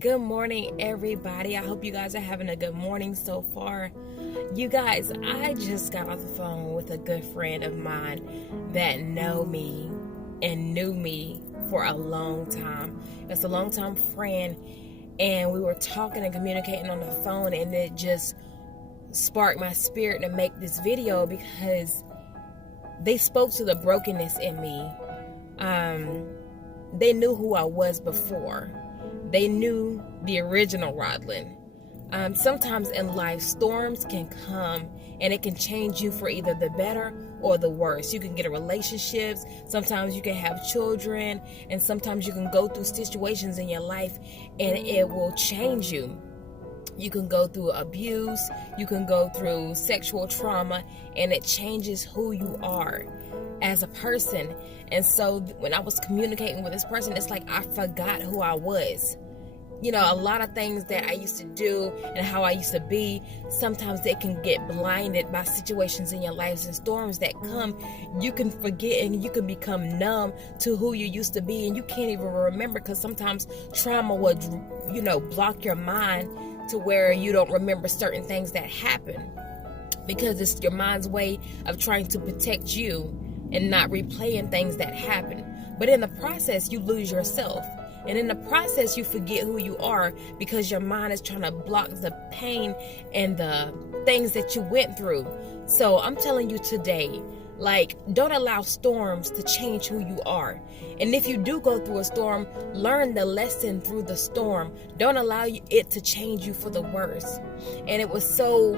Good morning, everybody. I hope you guys are having a good morning so far. You guys, I just got off the phone with a good friend of mine that know me and knew me for a long time. It's a long time friend, and we were talking and communicating on the phone, and it just sparked my spirit to make this video because they spoke to the brokenness in me. They knew who I was before. They knew the original Rodlin. Sometimes in life, storms can come and it can change you for either the better or the worse. You can get relationships, sometimes you can have children, and sometimes you can go through situations in your life and it will change you. You can go through abuse, you can go through sexual trauma, and it changes who you are as a person. And so when I was communicating with this person, it's like I forgot who I was. You know, a lot of things that I used to do and how I used to be, sometimes they can get blinded by situations in your lives and storms that come. You can forget and you can become numb to who you used to be, and you can't even remember, because sometimes trauma would, block your mind to where you don't remember certain things that happen, because it's your mind's way of trying to protect you and not replaying things that happen. But in the process, you lose yourself. And in the process, you forget who you are because your mind is trying to block the pain and the things that you went through. So I'm telling you today, don't allow storms to change who you are. And if you do go through a storm, learn the lesson through the storm. Don't allow it to change you for the worse. And it was so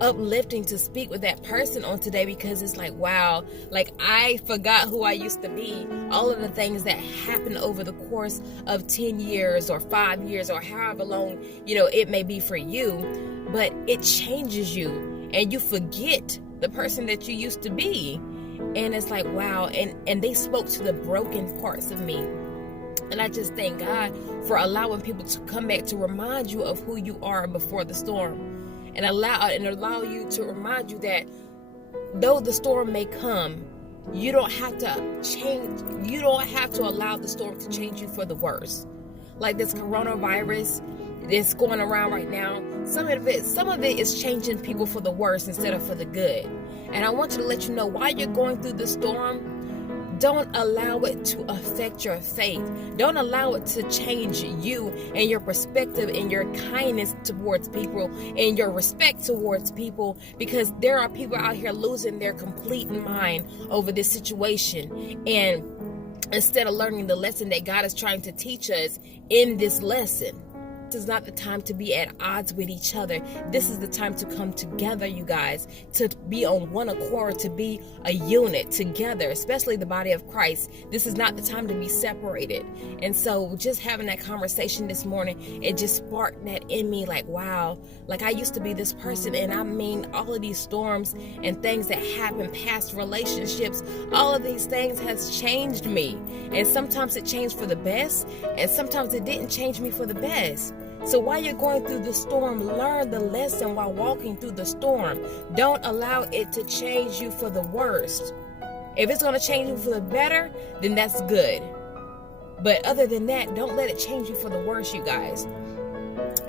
uplifting to speak with that person on today, because it's like, wow, I forgot who I used to be. All of the things that happened over the course of 10 years or 5 years or however long, it may be for you, but it changes you and you forget the person that you used to be. And it's like, wow. And they spoke to the broken parts of me. And I just thank God for allowing people to come back to remind you of who you are before the storm. And allow you to remind you that though the storm may come, you don't have to change. You don't have to allow the storm to change you for the worse. Like this coronavirus that's going around right now, some of it is changing people for the worse instead of for the good. And I want you to let you know, while you're going through the storm, don't allow it to affect your faith. Don't allow it to change you and your perspective and your kindness towards people and your respect towards people, because there are people out here losing their complete mind over this situation. And instead of learning the lesson that God is trying to teach us in this lesson, this is not the time to be at odds with each other. This is the time to come together, you guys, to be on one accord, to be a unit together, especially the body of Christ. This is not the time to be separated. And so just having that conversation this morning, it just sparked that in me, wow, I used to be this person. And I mean, all of these storms and things that happen, past relationships, all of these things has changed me. And sometimes it changed for the best, and sometimes it didn't change me for the best. So while you're going through the storm, learn the lesson while walking through the storm. Don't allow it to change you for the worst. If it's going to change you for the better, then that's good. But other than that, don't let it change you for the worst, you guys.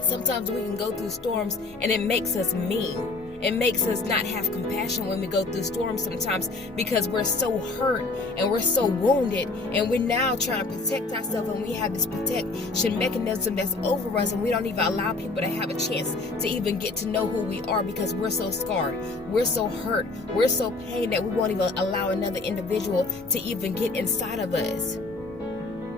Sometimes we can go through storms and it makes us mean. It makes us not have compassion when we go through storms sometimes, because we're so hurt and we're so wounded, and we're now trying to protect ourselves, and we have this protection mechanism that's over us, and we don't even allow people to have a chance to even get to know who we are, because we're so scarred, we're so hurt, we're so pained that we won't even allow another individual to even get inside of us.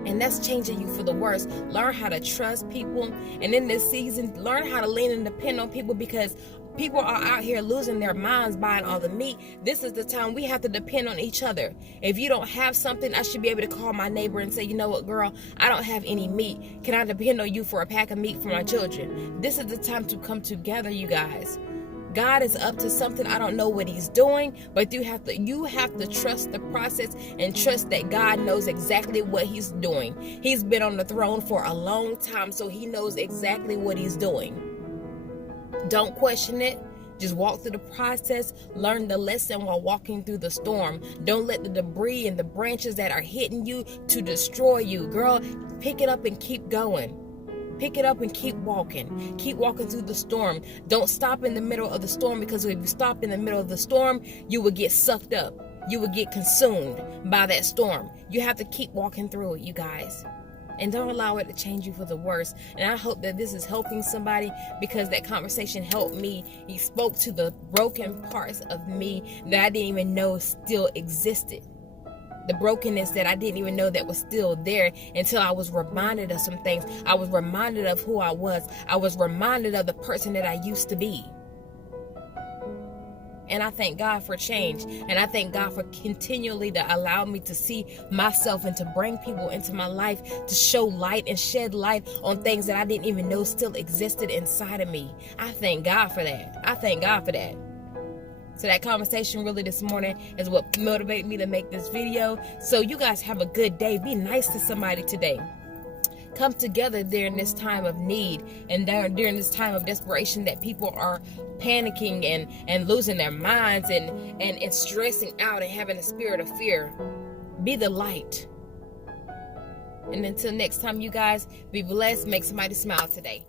And that's changing you for the worse. Learn how to trust people. And in this season, learn how to lean and depend on people, because people are out here losing their minds buying all the meat. This is the time we have to depend on each other. If you don't have something, I should be able to call my neighbor and say, you know what, girl, I don't have any meat. Can I depend on you for a pack of meat for my children? This is the time to come together, you guys. God is up to something. I don't know what he's doing, but you have to trust the process and trust that God knows exactly what he's doing. He's been on the throne for a long time, so he knows exactly what he's doing. Don't question it. Just walk through the process, learn the lesson while walking through the storm. Don't let the debris and the branches that are hitting you to destroy you. Girl, pick it up and keep going. Pick it up and keep walking. Keep walking through the storm. Don't stop in the middle of the storm, because if you stop in the middle of the storm, you will get sucked up. You will get consumed by that storm. You have to keep walking through it, you guys. And don't allow it to change you for the worse. And I hope that this is helping somebody, because that conversation helped me. He spoke to the broken parts of me that I didn't even know still existed. The brokenness that I didn't even know that was still there, until I was reminded of some things. I was reminded of who I was. I was reminded of the person that I used to be. And I thank God for change. And I thank God for continually to allow me to see myself and to bring people into my life to show light and shed light on things that I didn't even know still existed inside of me. I thank God for that. I thank God for that. So that conversation really this morning is what motivated me to make this video. So you guys have a good day. Be nice to somebody today. Come together during this time of need and during this time of desperation that people are panicking and losing their minds and stressing out and having a spirit of fear. Be the light. And until next time, you guys, be blessed. Make somebody smile today.